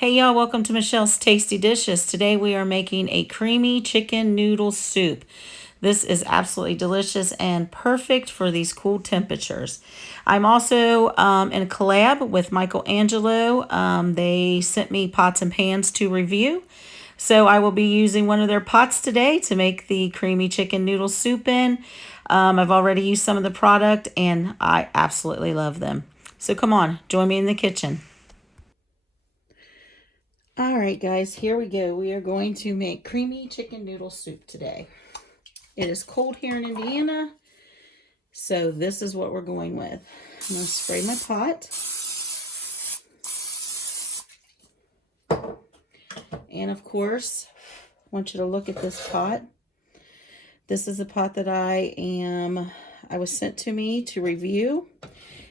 Hey y'all, welcome to Michelle's Tasty Dishes. Today we are making a creamy chicken noodle soup. This is absolutely delicious and perfect for these cool temperatures. I'm also in a collab with Michelangelo. They sent me pots and pans to review. So I will be using one of their pots today to make the creamy chicken noodle soup in. I've already used some of the product and I absolutely love them. So come on, join me in the kitchen. All right, guys, here we go. We are going to make creamy chicken noodle soup today. It is cold here in Indiana, so this is what we're going with. I'm going to spray my pot. And of course, I want you to look at this pot. This is the pot that I was sent to me to review.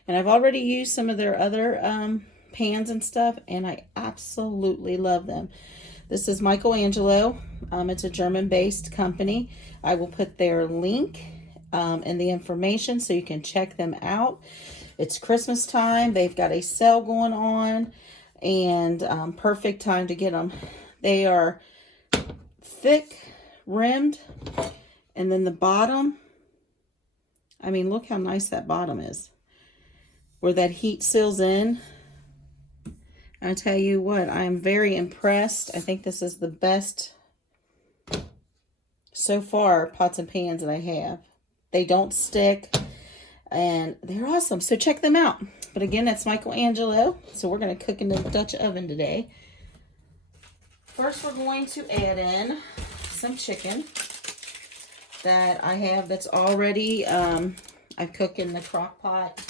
And I've already used some of their other pans and stuff, and I absolutely love them. This is Michelangelo. It's a German-based company. I will put their link in the information so you can check them out. It's Christmas time. They've got a sale going on, and perfect time to get them. They are thick rimmed, and then the bottom, I mean, look how nice that bottom is, where that heat seals in. I tell you what, I'm very impressed. I think this is the best so far pots and pans that I have. They don't stick and they're awesome. So check them out. But again, that's Michelangelo. So we're going to cook in the Dutch oven today. First, we're going to add in some chicken that I have that's already, I cook in the crock pot,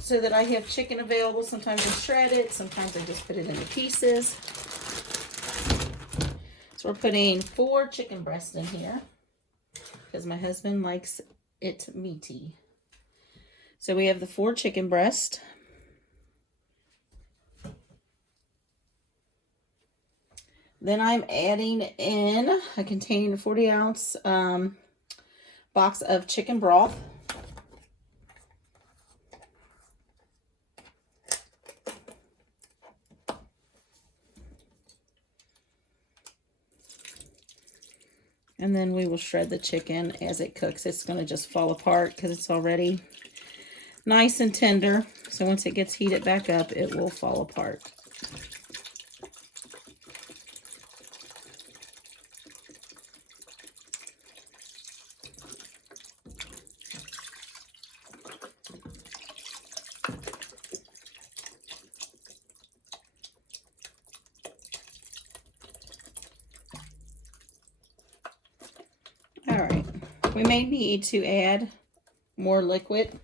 so that I have chicken available. Sometimes I shred it, sometimes I just put it into pieces. So we're putting 4 chicken breasts in here because my husband likes it meaty. So we have the 4 chicken breasts. Then I'm adding in a container 40-ounce box of chicken broth. And then we will shred the chicken as it cooks. It's going to just fall apart because it's already nice and tender. So once it gets heated back up, it will fall apart. All right, we may need to add more liquid,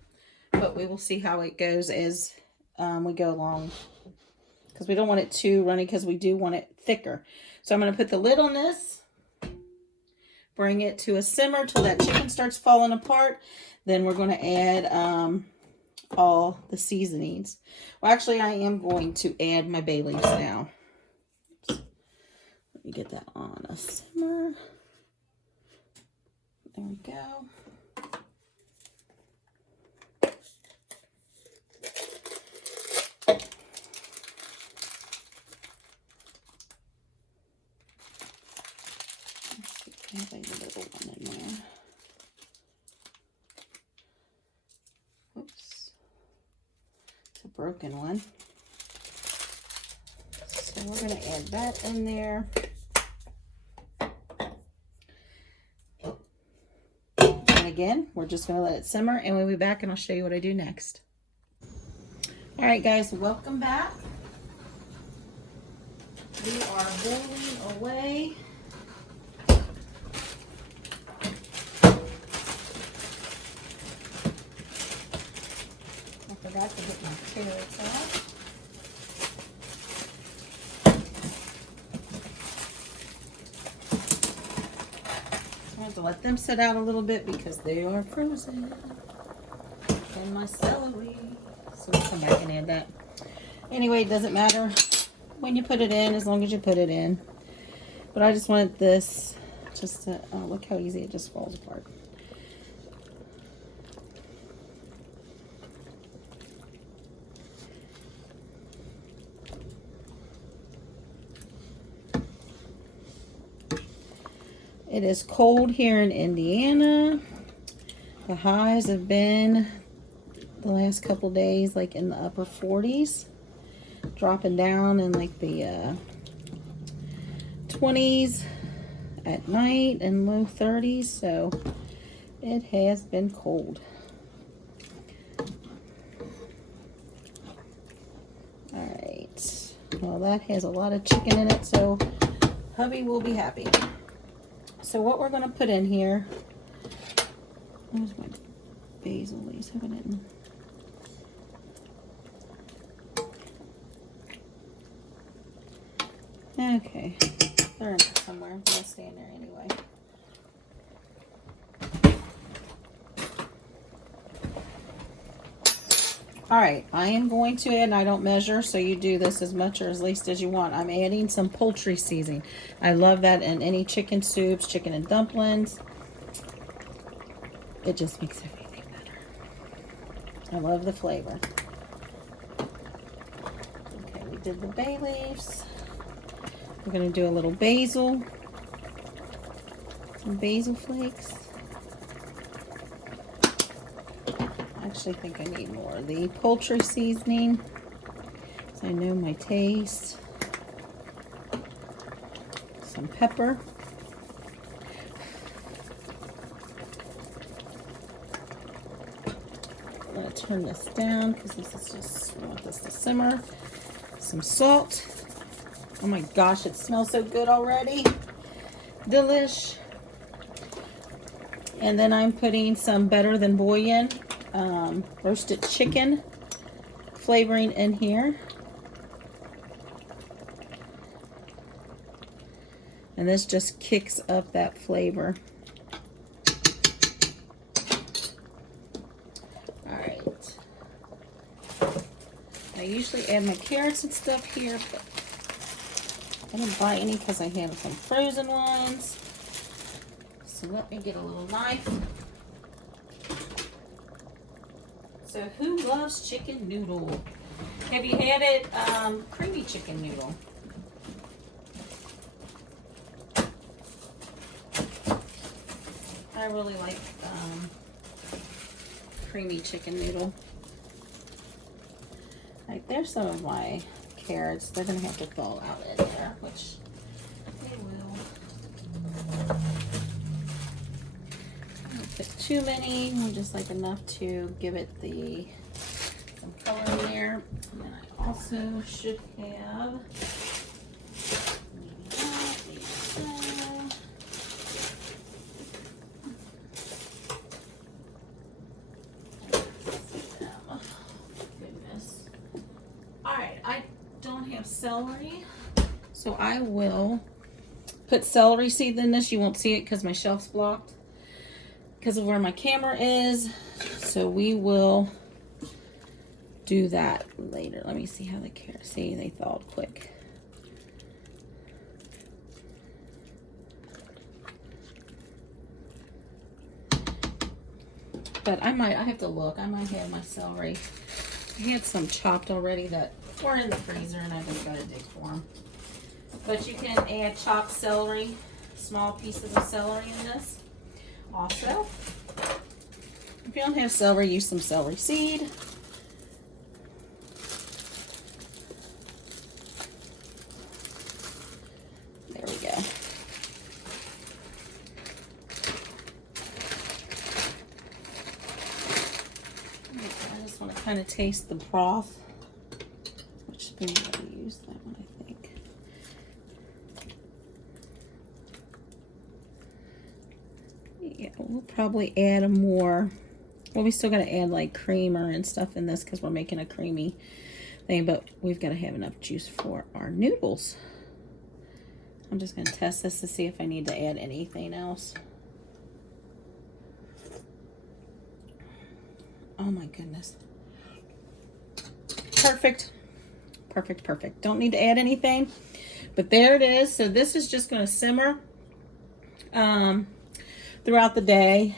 but we will see how it goes as we go along, because we don't want it too runny because we do want it thicker. So I'm going to put the lid on this, bring it to a simmer till that chicken starts falling apart. Then we're going to add all the seasonings. Well, actually, I am going to add my bay leaves now. Let me get that on a simmer. There we go. Let's see, a little one in there. Oops. It's a broken one. So we're going to add that in there. And again, we're just going to let it simmer, and we'll be back and I'll show you what I do next. All right, guys, welcome back. We are boiling away. I forgot to get my carrots out. I have to let them sit out a little bit because they are frozen. And my celery. So we'll come back and add that. Anyway, it doesn't matter when you put it in, as long as you put it in. But I just wanted this just to, oh, look how easy it just falls apart. It is cold here in Indiana. The highs have been the last couple days like in the upper 40s, dropping down in like the 20s at night and low 30s, so it has been cold. Alright, well that has a lot of chicken in it, so hubby will be happy. So what we're going to put in here, where's my basil leaves? Having it in. Okay, they're in there somewhere. They'll stay in there anyway. Alright, I am going to add, and I don't measure, so you do this as much or as least as you want. I'm adding some poultry seasoning. I love that in any chicken soups, chicken and dumplings. It just makes everything better. I love the flavor. Okay, we did the bay leaves. We're going to do a little basil. Some basil flakes. I actually think I need more of the poultry seasoning, so I know my taste. Some pepper. I'm going to turn this down because this is just, I want this to simmer. Some salt. Oh my gosh, it smells so good already. Delish. And then I'm putting some Better Than Bouillon roasted chicken flavoring in here. And this just kicks up that flavor. Alright. I usually add my carrots and stuff here, but I didn't buy any because I have some frozen ones. So let me get a little knife. So who loves chicken noodle? Have you had it creamy chicken noodle? I really like creamy chicken noodle. Like, there's some of my carrots. They're gonna have to fall out in there, which they will. I don't put too many, just like enough to give it some color in there. And then I also should have celery, so I will put celery seed in this. You won't see it because my shelf's blocked because of where my camera is, so we will do that later. Let me see how the carrots, see, they thawed quick. But I have to look. I might have my celery. I had some chopped already that were in the freezer, and I just got to dig for them. But you can add chopped celery, small pieces of celery in this. Also, if you don't have celery, use some celery seed. There we go. I just want to kind of taste the broth. Which spoon did I use? That one, I think. Yeah, we'll probably add more. Well, we still got to add like creamer and stuff in this because we're making a creamy thing, but we've got to have enough juice for our noodles. I'm just going to test this to see if I need to add anything else. Oh my goodness. Perfect. Perfect, perfect. Don't need to add anything, but there it is. So this is just going to simmer throughout the day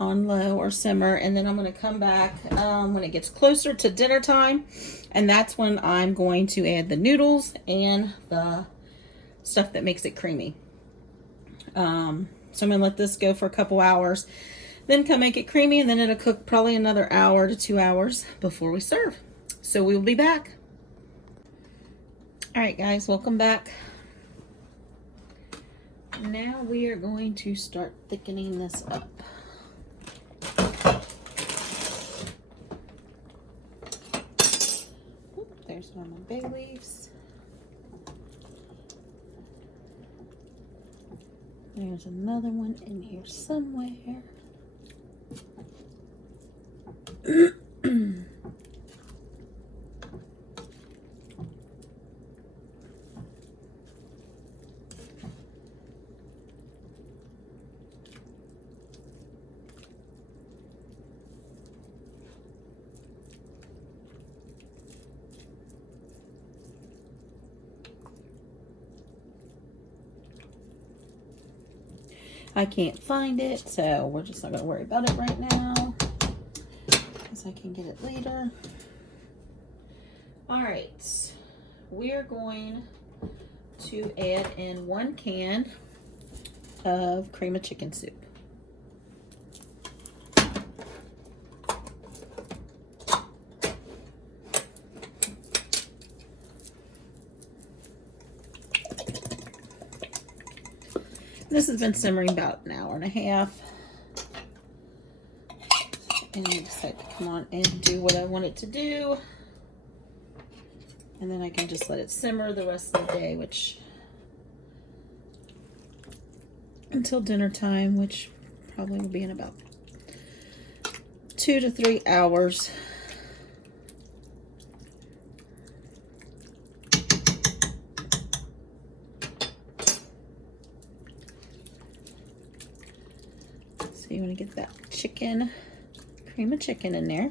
on low or simmer, and then I'm going to come back when it gets closer to dinner time, and that's when I'm going to add the noodles and the stuff that makes it creamy. So I'm going to let this go for a couple hours. Then come make it creamy, and then it'll cook probably another hour to 2 hours before we serve. So we will be back. All right, guys, welcome back. Now we are going to start thickening this up. Oop, there's one of my bay leaves. There's another one in here somewhere. I can't find it, so we're just not going to worry about it right now, because I can get it later. All right, we're going to add in 1 can of cream of chicken soup. This has been simmering about an hour and a half. And I decided to come on and do what I want it to do. And then I can just let it simmer the rest of the day, which until dinner time, which probably will be in about 2 to 3 hours. So you want to get that chicken, cream of chicken in there.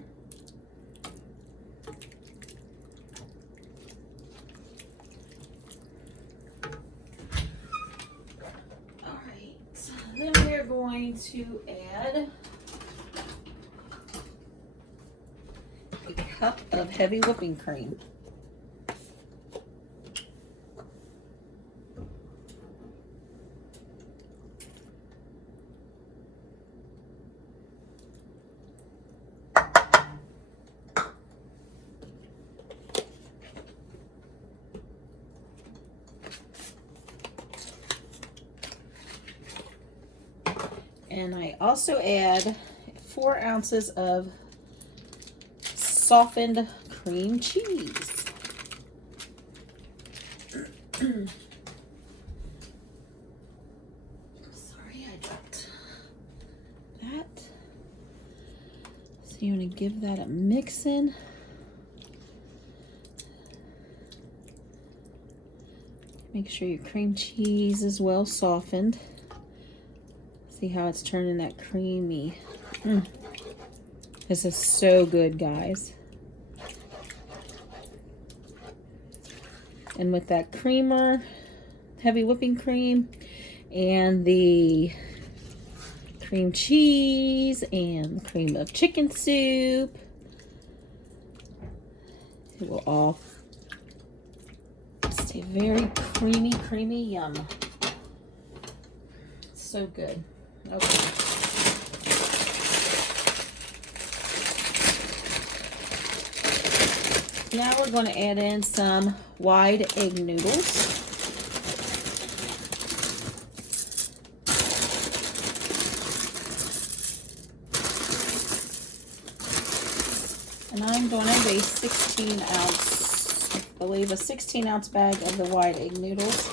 All right, then we're going to add a cup of heavy whipping cream. And I also add 4 ounces of softened cream cheese. Sorry, I dropped that. So you want to give that a mix in. Make sure your cream cheese is well softened. See how it's turning that creamy. This is so good, guys. And with that creamer, heavy whipping cream, and the cream cheese, and the cream of chicken soup, it will all stay very creamy, creamy, yum. So good. Okay. Now we're going to add in some wide egg noodles. And I'm going to have a 16-ounce, I believe a 16-ounce bag of the wide egg noodles.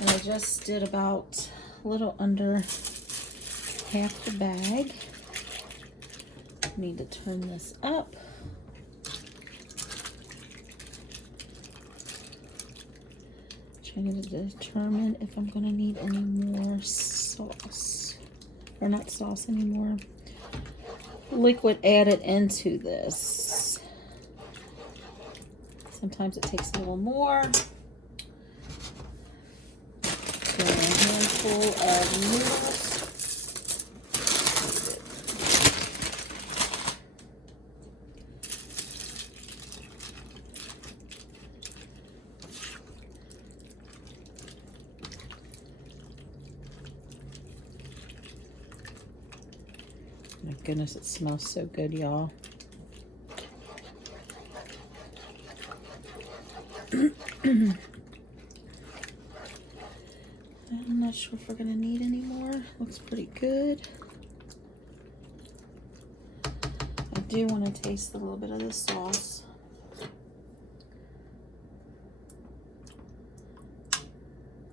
And I just did about a little under half the bag. Need to turn this up. Trying to determine if I'm going to need any more sauce, or not sauce anymore, liquid added into this. Sometimes it takes a little more. So a handful of noodles. My goodness, it smells so good, y'all. I'm not sure if we're gonna need any more. Looks pretty good. I do want to taste a little bit of this sauce.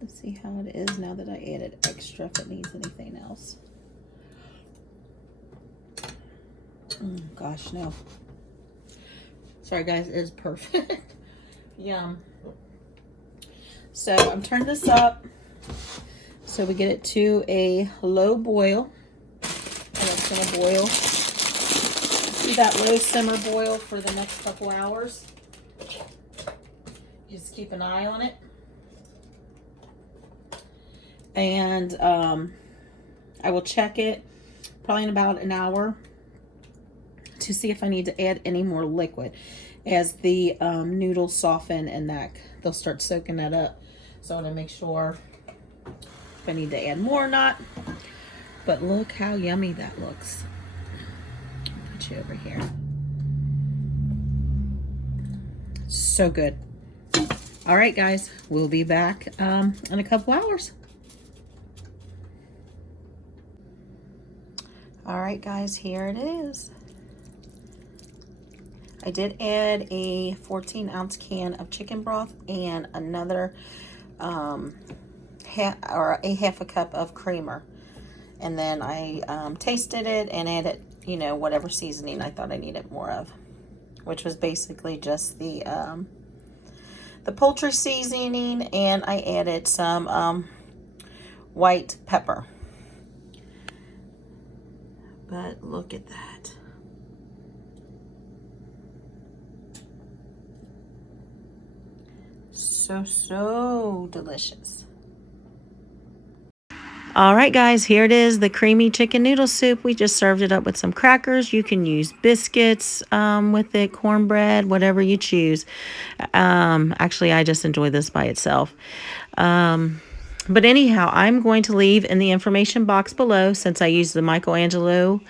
Let's see how it is now that I added extra, if it needs anything else. Gosh, no. Sorry guys, it is perfect. Yum. So I'm turning this up so we get it to a low boil. And it's gonna boil. Do that low simmer boil for the next couple hours. Just keep an eye on it. And I will check it probably in about an hour to see if I need to add any more liquid. As the noodles soften and that they'll start soaking that up. So I want to make sure if I need to add more or not. But look how yummy that looks. I'll put you over here. So good. All right, guys, we'll be back in a couple hours. All right, guys, here it is. I did add a 14-ounce can of chicken broth and another half a cup of creamer. And then I tasted it and added, you know, whatever seasoning I thought I needed more of, which was basically just the poultry seasoning, and I added some white pepper. But look at that. So delicious. All right, guys, here it is, the creamy chicken noodle soup. We just served it up with some crackers. You can use biscuits with it, cornbread, whatever you choose. Actually, I just enjoy this by itself. But anyhow, I'm going to leave in the information box below, since I used the Michelangelo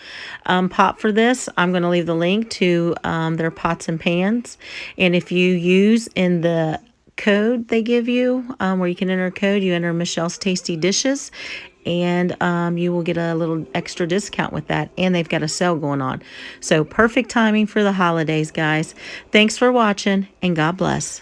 pot for this, I'm going to leave the link to their pots and pans. And if you use in the code they give you, where you can enter a code, you enter Michelle's Tasty Dishes, and you will get a little extra discount with that. And they've got a sale going on. So perfect timing for the holidays, guys. Thanks for watching, and God bless.